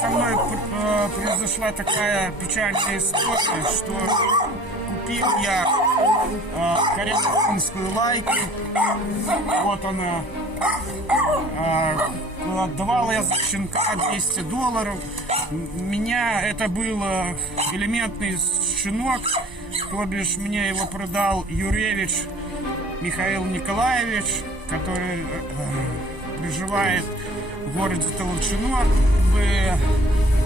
со мной произошла такая печальная история, что купил я корейскую лайку. Вот она. Отдавал я за щенка $200. Меня это был элементный щенок, то бишь мне его продал Юревич Михаил Николаевич, который проживает в городе Толчино.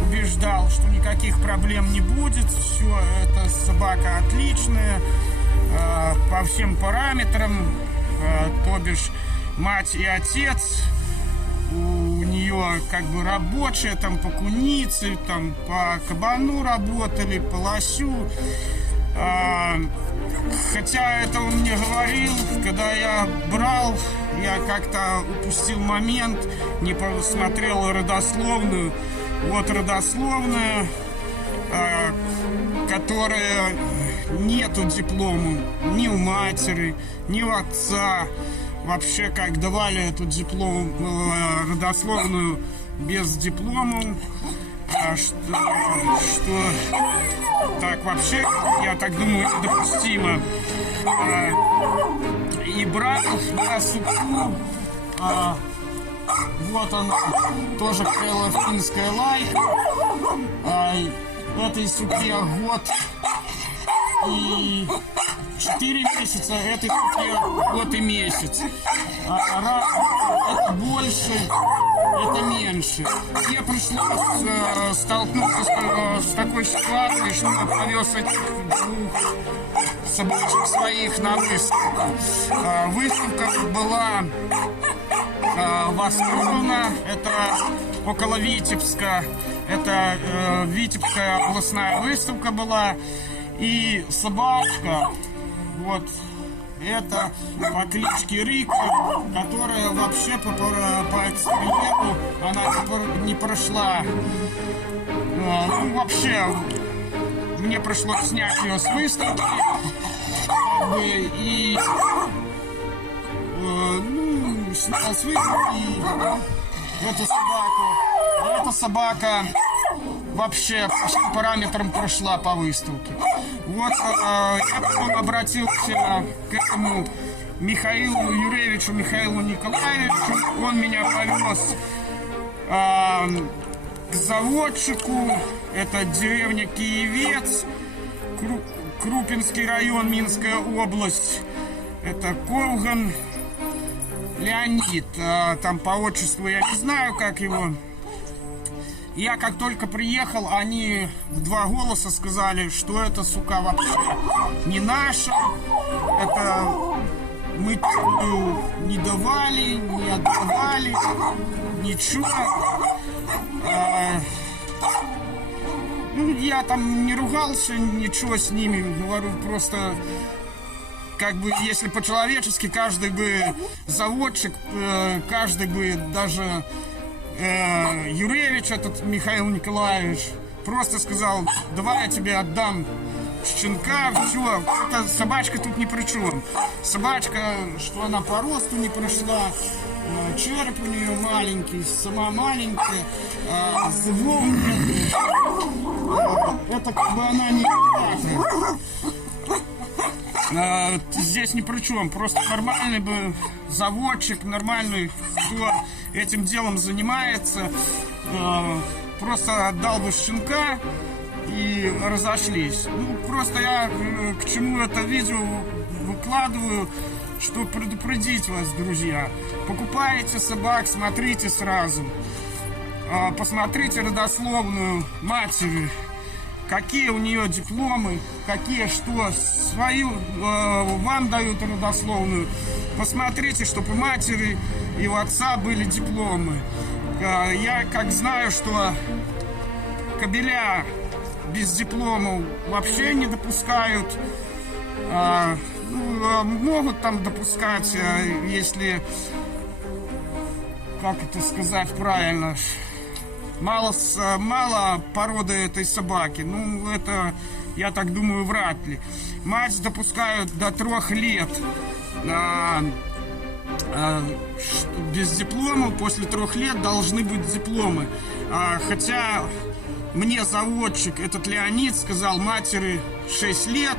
Убеждал, что никаких проблем не будет, все, эта собака отличная по всем параметрам, то бишь мать и отец у нее как бы рабочие, там по кунице, там по кабану работали, по лосю. Хотя это он мне говорил, когда я брал, я как-то упустил момент, не посмотрел родословную. Вот родословная, которая нету диплома ни у матери, ни у отца. Вообще, как давали эту родословную без диплома, что так вообще, я так думаю, недопустимо. И брат на суку, вот он, тоже финская лайка. Этой суке год и 4 месяца, этой суке год и месяц. Это больше, это меньше. Мне пришлось столкнуться с такой ситуацией, что я повез этих двух собачек своих на выставку. Выставка была Вострона, это около Витебска. Это Витебская областная выставка была. И собачка, вот, это по кличке Рика, которая вообще по эксперименту, она не прошла. Ну, вообще, мне пришлось снять ее с выставки. И снял с выставки эту собака вообще по всем параметрам прошла по выставке. Вот я потом обратился к этому Михаилу Юревичу Михаилу Николаевичу. Он меня повез к заводчику. Это деревня Киевец, Крупинский район, Минская область. Это Колган Леонид. Там по отчеству я не знаю, как его. Я как только приехал, они в 2 голоса сказали, что эта сука вообще не наша. Это мы не давали, не отдавали, ничего. Я там не ругался, ничего с ними, говорю, просто как бы, если по-человечески, каждый бы заводчик, каждый бы даже Юревич, этот Михаил Николаевич, просто сказал: давай я тебе отдам щенка, все, эта собачка тут ни при чем. Собачка, что она по росту не прошла, череп у нее маленький, сама маленькая, зубом это как бы она не здесь ни при чем, просто нормальный бы заводчик, нормальный, кто этим делом занимается, просто отдал бы щенка и разошлись. Ну, просто я к чему это видео выкладываю, чтобы предупредить вас, друзья. Покупаете собак, смотрите сразу. Посмотрите родословную матери, какие у нее дипломы, какие что, свою вам дают родословную. Посмотрите, чтобы у матери и у отца были дипломы. Я как знаю, что кобеля без диплома вообще не допускают. Могут там допускать, если, как это сказать правильно, мало породы этой собаки. Ну, это, я так думаю, вряд ли. Мать допускают до 3 лет. без диплома, после 3 лет должны быть дипломы. Хотя мне заводчик, этот Леонид, сказал, матери 6 лет.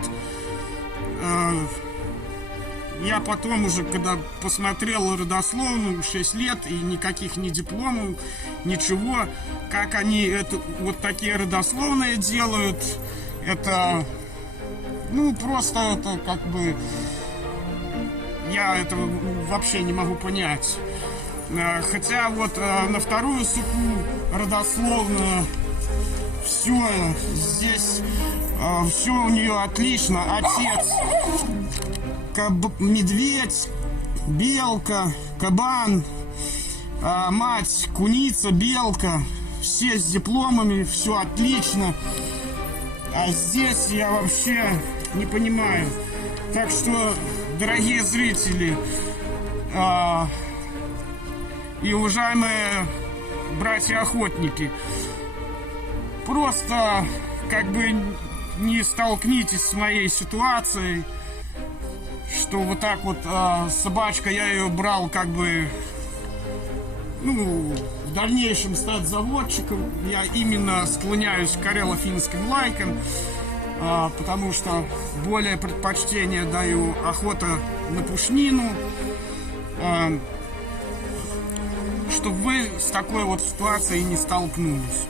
Я потом уже, когда посмотрел родословную, 6 лет, и никаких ни дипломов, ничего. Как они это, вот такие родословные делают, это, ну, просто это как бы... Я этого вообще не могу понять. Хотя вот на вторую суку родословную все здесь, все у нее отлично. Отец медведь, белка, кабан, мать куница, белка. Все с дипломами, все отлично. А здесь я вообще не понимаю. Так что, дорогие зрители и уважаемые братья-охотники, просто как бы не столкнитесь с моей ситуацией, что вот так вот собачка, я ее брал как бы, ну, в дальнейшем стать заводчиком. Я именно склоняюсь к карело-финским лайкам, потому что более предпочтение даю охота на пушнину, чтобы вы с такой вот ситуацией не столкнулись.